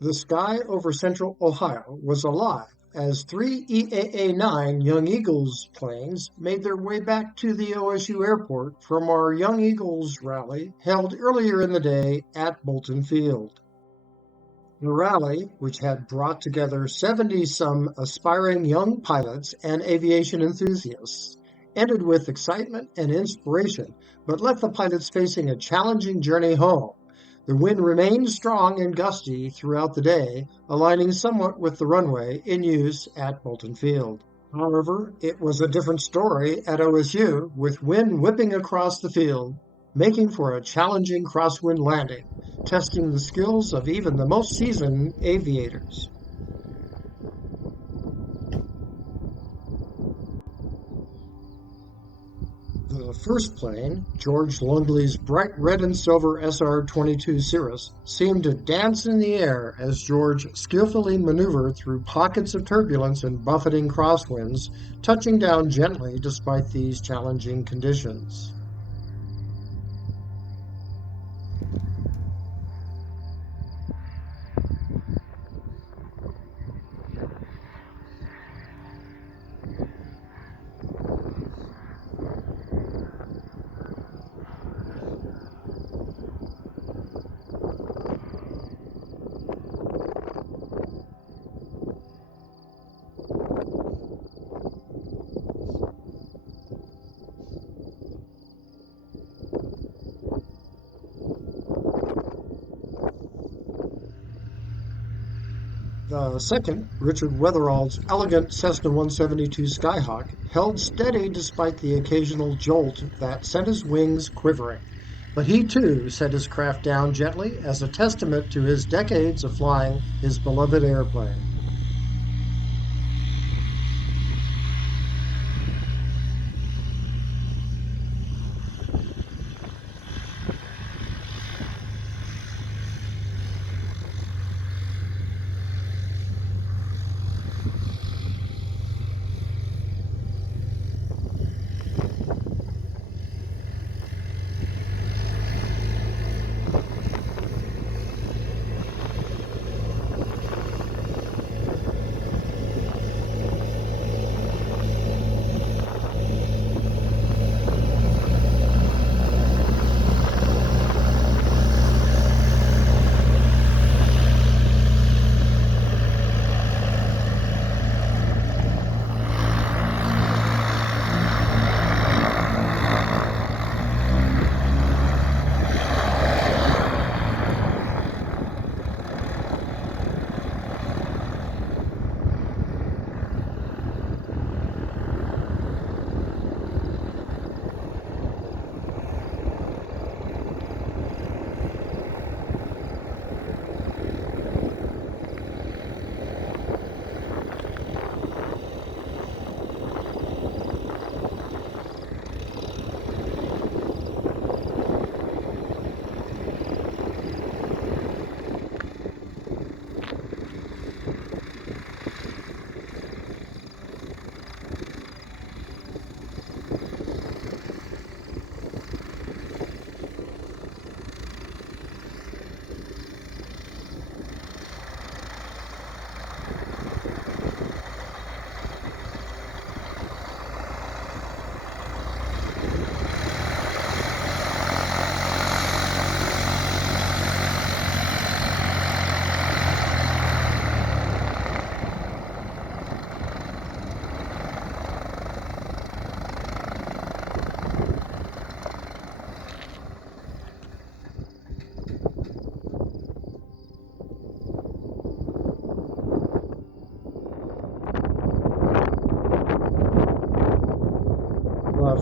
The sky over central Ohio was alive as three EAA9 Young Eagles planes made their way back to the OSU airport from our Young Eagles rally held earlier in the day at Bolton Field. The rally, which had brought together 70 some aspiring young pilots and aviation enthusiasts, ended with excitement and inspiration, but left the pilots facing a challenging journey home. The wind remained strong and gusty throughout the day, aligning somewhat with the runway in use at Bolton Field. However, it was a different story at OSU, with wind whipping across the field, making for a challenging crosswind landing, testing the skills of even the most seasoned aviators. The first plane, George Lungley's bright red and silver SR-22 Cirrus, seemed to dance in the air as George skillfully maneuvered through pockets of turbulence and buffeting crosswinds, touching down gently despite these challenging conditions. The second, Richard Weatherall's elegant Cessna 172 Skyhawk, held steady despite the occasional jolt that sent his wings quivering. But he too set his craft down gently as a testament to his decades of flying his beloved airplane.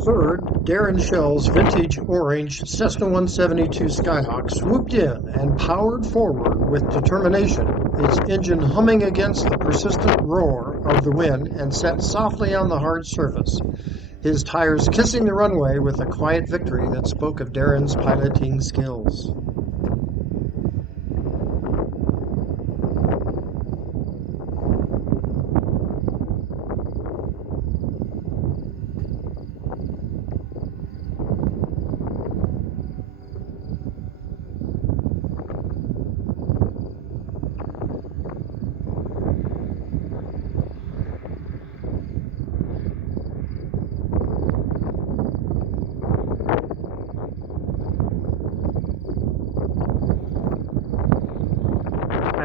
Third, Darren Shell's vintage orange Cessna 172 Skyhawk swooped in and powered forward with determination, its engine humming against the persistent roar of the wind and set softly on the hard surface, his tires kissing the runway with a quiet victory that spoke of Darren's piloting skills.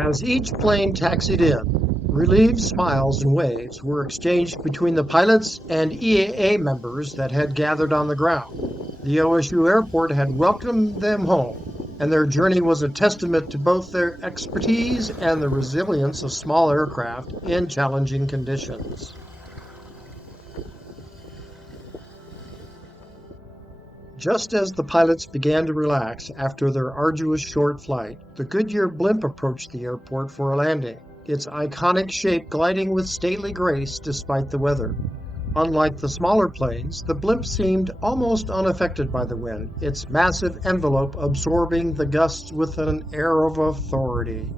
As each plane taxied in, relieved smiles and waves were exchanged between the pilots and EAA members that had gathered on the ground. The OSU airport had welcomed them home, and their journey was a testament to both their expertise and the resilience of small aircraft in challenging conditions. Just as the pilots began to relax after their arduous short flight, the Goodyear Blimp approached the airport for a landing, its iconic shape gliding with stately grace despite the weather. Unlike the smaller planes, the blimp seemed almost unaffected by the wind, its massive envelope absorbing the gusts with an air of authority.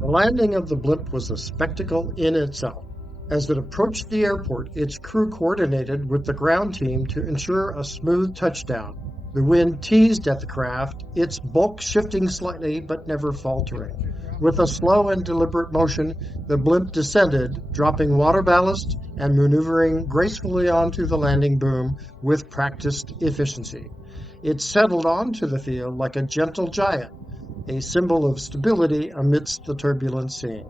The landing of the blimp was a spectacle in itself. As it approached the airport, its crew coordinated with the ground team to ensure a smooth touchdown. The wind teased at the craft, its bulk shifting slightly but never faltering. With a slow and deliberate motion, the blimp descended, dropping water ballast and maneuvering gracefully onto the landing boom with practiced efficiency. It settled onto the field like a gentle giant, a symbol of stability amidst the turbulent scene.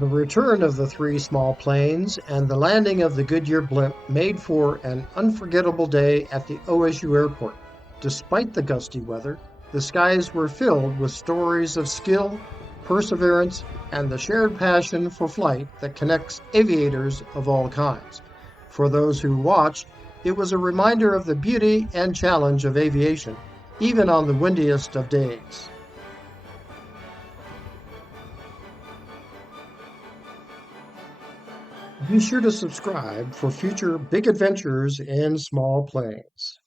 The return of the three small planes and the landing of the Goodyear Blimp made for an unforgettable day at the OSU airport. Despite the gusty weather, the skies were filled with stories of skill, perseverance, and the shared passion for flight that connects aviators of all kinds. For those who watched, it was a reminder of the beauty and challenge of aviation, even on the windiest of days. Be sure to subscribe for future big adventures in small planes.